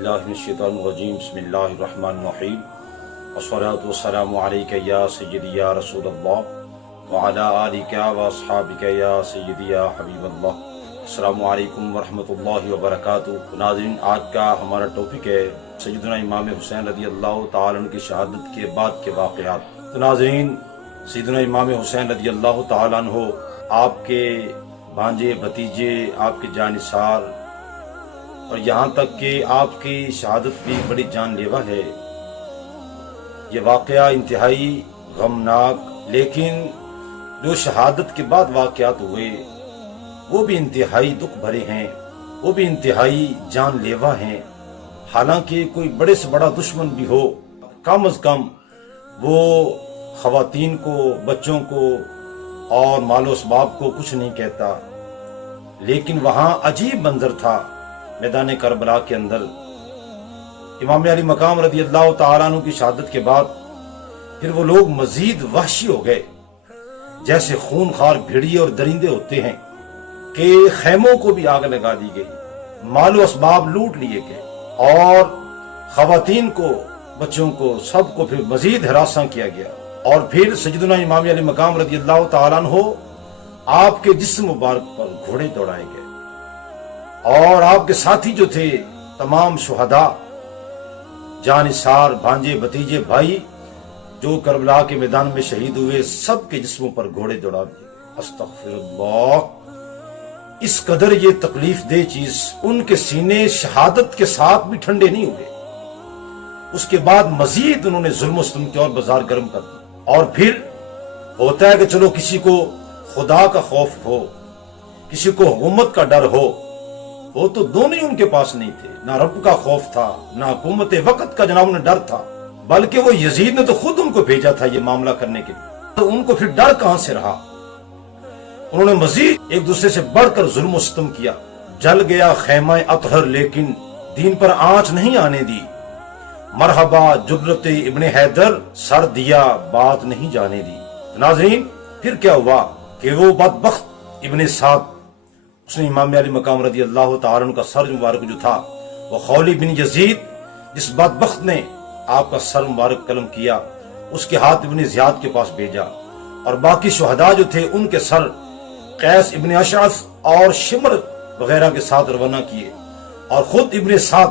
बिल्लाहि मिनश्शैतानिर्रजीम बिस्मिल्लाहिर्रहमानिर्रहीम वस्सलातु वस्सलामु अलैका या सय्यदी या रसूलल्लाह व अला आलिका व अस्हाबिका या सय्यदी या हबीबल्लाह। अस्सलामु अलैकुम व रहमतुल्लाहि व बरकातुहू। नाज़रीन, आज का हमारा टॉपिक है सय्यदना इमाम हुसैन रज़ियल्लाहु ताला अन्हु की शहादत के बाद के वाक़यात। तो नाज़रीन, सय्यदना इमाम हुसैन रज़ियल्लाहु ताला अन्हु आपके भांजे भतीजे, आपके जानिसार और यहाँ तक कि आपकी शहादत भी बड़ी जानलेवा है। ये वाक़या इंतहाई गमनाक, लेकिन जो शहादत के बाद वाक़यात हुए वो भी इंतहाई दुख भरे हैं, वो भी इंतहाई जानलेवा हैं। हालांकि कोई बड़े से बड़ा दुश्मन भी हो, कम अज कम वो ख़वातीन को, बच्चों को और मालो असबाब को कुछ नहीं कहता। लेकिन वहाँ अजीब मंजर था मैदान करबला के अंदर। इमाम अली मकाम रज़ियल्लाहु ताला अन्हु की शहादत के बाद फिर वो लोग मजीद वहशी हो गए, जैसे खूनखार भेड़िए और दरिंदे होते हैं, कि खैमों को भी आग लगा दी गई, मालो असबाब लूट लिए गए और खवातीन को, बच्चों को, सबको फिर मजीद हरासा किया गया। और फिर सय्यदना इमाम अली मकाम रज़ियल्लाहु ताला अन्हु आपके जिस्म मुबारक पर घोड़े दौड़ाए गए और आपके साथी जो थे तमाम शुहदा, जानिसार, भांजे भतीजे, भाई जो करबला के मैदान में शहीद हुए, सबके जिस्मों पर घोड़े दौड़ा दिए। अस्तगफिरुल्लाह। इस कदर ये तकलीफ दे चीज, उनके सीने शहादत के साथ भी ठंडे नहीं हुए। उसके बाद मजीद उन्होंने जुल्म सितम की और बाजार गर्म कर दी। और फिर होता है कि चलो किसी को खुदा का खौफ हो, किसी को हुकूमत का डर हो, वो तो दोनों ही उनके पास नहीं थे। ना रब का खौफ था, ना हुकूमत वक्त का जनाब उन्हें डर था, बल्कि वो यजीद ने तो खुद उनको भेजा था ये मामला करने के लिए। तो उनको फिर डर कहां से रहा? उन्होंने मजीद एक दूसरे से बढ़कर जुल्म सितम किया। जल गया खैमा अतहर, लेकिन दीन पर आंच नहीं आने दी। मरहबा जुर्रत इब्ने हैदर, सर दिया बात नहीं जाने दी। नाज़रीन, फिर क्या हुआ कि वो बदबख्त इब्ने साद, उसने इमाम अली मकाम रज़ियल्लाहु ताला अन्हु का सर मुबारक जो था, वो खौली बिन यजीद, जिस बदबख्त ने आपका सर मुबारक कलम किया, उसके हाथ इब्ने ज़ियाद के पास भेजा। और बाकी शुहदा जो थे उनके सर कैस इब्ने अशअस और शिमर वगैरह के साथ रवाना किए। और खुद इब्ने साद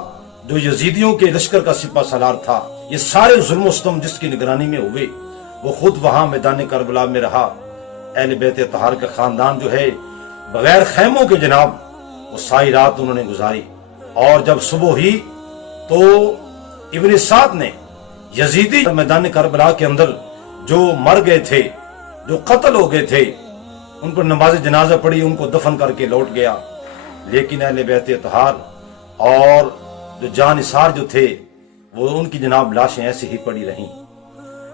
जो यजीदियों के लश्कर का सिपा सलार था, ये सारे जुल्म सितम जिसकी निगरानी में हुए, वो खुद वहां मैदान करबला में रहा। अहले बैत तहार का खानदान जो है, बगैर खैमों के जनाब वो सारी रात उन्होंने गुजारी। और जब सुबह हुई तो इब्ने साद ने यजीदी मैदान करबला के अंदर जो मर गए थे, जो कत्ल हो गए थे, उन पर नमाज जनाजा पढ़ी, उनको दफन करके लौट गया। लेकिन अहले बैत तहार और जो जानिसार जो थे, वो उनकी जनाब लाशें ऐसे ही पड़ी रहीं।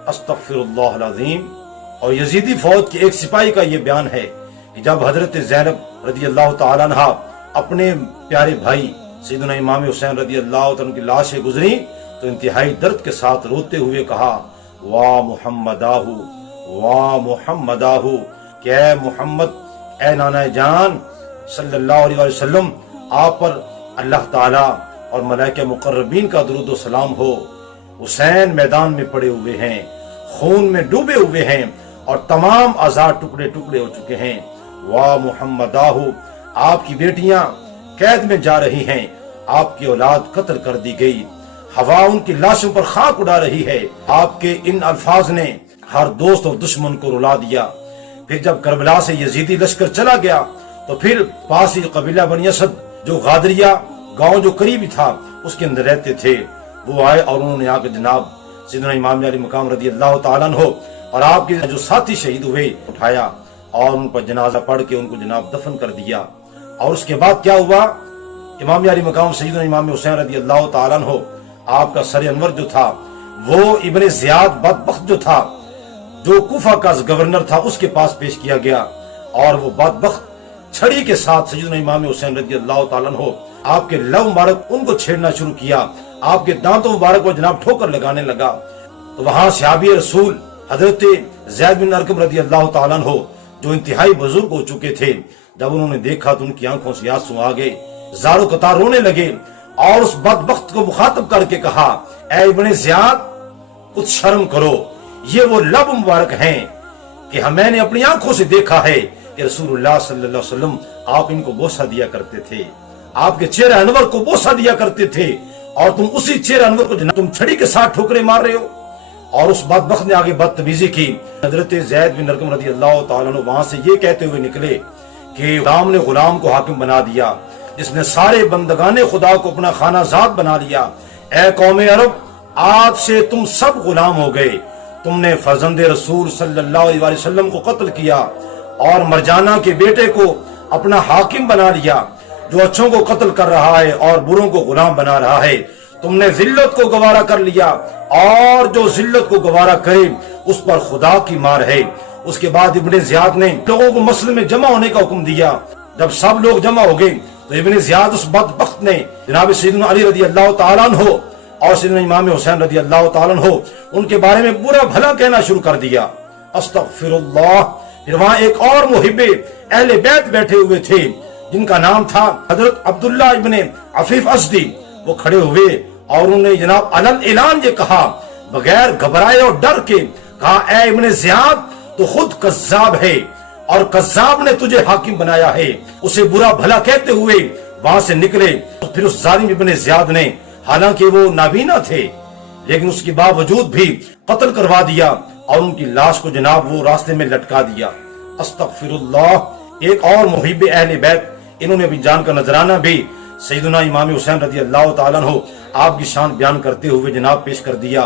अस्तगफिरुल्लाह अज़ीम। और यजीदी फौज के एक सिपाही का ये बयान है कि जब हजरत ज़ैनब रज़ियल्लाहु ताला अन्हा अपने प्यारे भाई सय्यदना इमाम हुसैन रज़ियल्लाहु ताला की लाशें गुजरी, तो इंतहाई दर्द के साथ रोते हुए कहा, वाह मुहम्मदाहू, वाह मुहम्मदाहू, क्या मोहम्मद, ए नाना जान सल्लल्लाहु अलैहि वसल्लम, आप पर अल्लाह ताला और मलाइका मुकर्रबीन का दुरूद व सलाम हो। हुसैन मैदान में पड़े हुए हैं, खून में डूबे हुए हैं और तमाम आज़ाद टुकड़े टुकड़े हो चुके हैं। वाह मुहम्मदाहू, आपकी बेटियां कैद में जा रही हैं, आपकी औलाद कत्ल कर दी गई, हवा उनकी लाशों पर खाक उड़ा रही है। आपके इन अल्फाज ने हर दोस्त और दुश्मन को रुला दिया। फिर जब करबला से यजीदी लश्कर चला गया, तो फिर पास ही कबीला बनी असद, जो गादरिया गांव जो करीबी था उसके अंदर रहते थे, वो आए और उन्होंने आकर जनाब सय्यदना इमाम अली मकाम रज़ियल्लाहु ताला अन्हु और आपके जो साथी शहीद हुए उठाया और उन पर जनाजा पढ़ के उनको जनाब दफन कर दिया। और उसके बाद क्या हुआ, इमाम अली मकाम सय्यदना इमाम हुसैन रज़ियल्लाहु ताला अन्हु, आपका सर अनवर जो था, वो इब्ने ज़ियाद बदबख्त जो था, जो कूफा का गवर्नर था, उसके पास पेश किया गया। और वो बदबख्त छड़ी के साथ सय्यदना इमाम हुसैन रज़ियल्लाहु ताला अन्हु आपके लव मुबारक उनको छेड़ना शुरू किया, आपके दांतों मुबारक को जनाब ठोकर लगाने लगा। तो वहां सहाबी रसूल हजरत ज़ैद बिन अरकम रज़ियल्लाहु ताला अन्हु, जो इंतहाई बुजुर्ग हो चुके थे, जब उन्होंने देखा तो उनकी आंखों से आंसू आ गए, जारो कतार रोने लगे اور اس بدبخت کو مخاطب کر کے کہا اے ابن زیاد کچھ شرم کرو، یہ وہ لب مبارک ہیں کہ میں نے اپنی آنکھوں سے دیکھا ہے کہ رسول اللہ صلی اللہ علیہ وسلم آپ ان کو بوسہ دیا کرتے تھے، آپ کے چہرہ انور کو بوسہ دیا کرتے تھے، اور تم اسی چہرہ انور کو تم چھڑی کے ساتھ ٹھوکرے مار رہے ہو۔ اور اس بدبخت نے آگے بدتمیزی کی۔ حضرت زید بن ارقم رضی اللہ تعالیٰ عنہ وہاں سے یہ کہتے ہوئے نکلے کہ غلام نے غلام کو حاکم بنا دیا، جس نے سارے بندگان خدا کو اپنا خانہ زاد بنا لیا۔ اے قوم عرب، آج سے تم سب غلام ہو گئے، تم نے فرزند رسول صلی اللہ علیہ وسلم کو قتل کیا اور مرجانہ کے بیٹے کو اپنا حاکم بنا لیا، جو اچھوں کو قتل کر رہا ہے اور بروں کو غلام بنا رہا ہے۔ تم نے ذلت کو گوارا کر لیا، اور جو ذلت کو گوارا کرے اس پر خدا کی مار ہے۔ اس کے بعد ابن زیاد نے لوگوں کو مسجد میں جمع ہونے کا حکم دیا۔ جب سب لوگ جمع ہو گئے تو ابن زیاد اس بدبخت نے جناب سیدنا علی رضی اللہ تعالیٰ عنہ اور سیدنا امام حسین رضی اللہ تعالیٰ عنہ ان کے بارے میں برا بھلا کہنا شروع کر دیا۔ استغفر اللہ۔ پھر وہاں ایک اور محب اہل بیت بیٹھے ہوئے تھے جن کا نام تھا حضرت عبداللہ ابن عفیف اسدی۔ وہ کھڑے ہوئے اور انہوں نے جناب علن اعلان یہ کہا بغیر گھبرائے اور ڈر کے، کہا اے ابن زیاد تو خود کذاب ہے اور کذاب نے تجھے حاکم بنایا ہے۔ اسے برا بھلا کہتے ہوئے وہاں سے نکلے۔ پھر اس ظالم ابن زیاد نے، حالانکہ وہ نابینا تھے لیکن اس کے باوجود بھی قتل کروا دیا اور ان کی لاش کو جناب وہ راستے میں لٹکا دیا۔ استغفر اللہ۔ ایک اور محب اہل بیت، انہوں نے اپنی جان کا نذرانہ بھی سیدنا امام حسین رضی اللہ تعالیٰ عنہ آپ کی شان بیان کرتے ہوئے جناب پیش کر دیا۔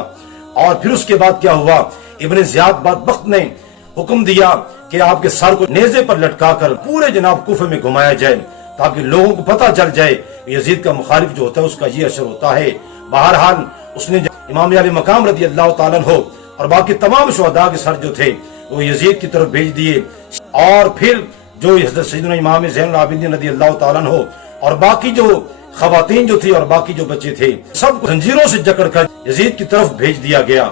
اور پھر اس کے بعد کیا ہوا، ابن زیاد بدبخت نے حکم دیا کہ آپ کے سر کو نیزے پر لٹکا کر پورے جناب کوفے میں گھمایا جائے تاکہ لوگوں کو پتہ چل جائے یزید کا مخالف جو ہوتا ہے اس کا یہ اثر ہوتا ہے۔ بہرحال اس نے امام علی مقام رضی اللہ تعالیٰ عنہ اور باقی تمام شہداء کے سر جو تھے وہ یزید کی طرف بھیج دیے، اور پھر جو حضرت سیدنا امام زین العابدین رضی اللہ تعالیٰ عنہ اور باقی جو خواتین جو تھی اور باقی جو بچے تھے سب کو زنجیروں سے جکڑ کر یزید کی طرف بھیج دیا گیا۔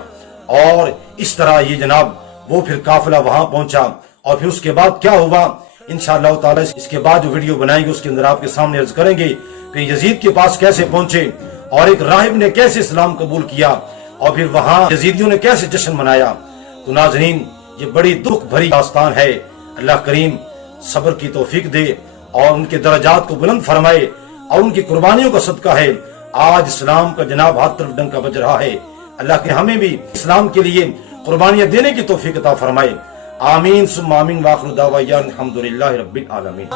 اور اس طرح یہ جناب وہ پھر قافلہ وہاں پہنچا۔ اور پھر اس کے بعد کیا ہوا انشاءاللہ تعالی اس کے بعد جو ویڈیو بنائیں گے اس کے اندر آپ کے سامنے عرض کریں گے کہ یزید کے پاس کیسے پہنچے اور ایک راہب نے کیسے اسلام قبول کیا اور پھر وہاں یزیدیوں نے کیسے جشن منایا۔ تو ناظرین یہ بڑی دکھ بھری داستان ہے۔ اللہ کریم صبر کی توفیق دے اور ان کے درجات کو بلند فرمائے، اور ان کی قربانیوں کا صدقہ ہے آج اسلام کا جناب ہر طرف ڈنکا بج رہا ہے۔ اللہ کے ہمیں بھی اسلام کے لیے قربانیاں دینے کی توفیق عطا فرمائے۔ آمین ثم آمین، وآخر دعوانا الحمدللہ رب العالمین۔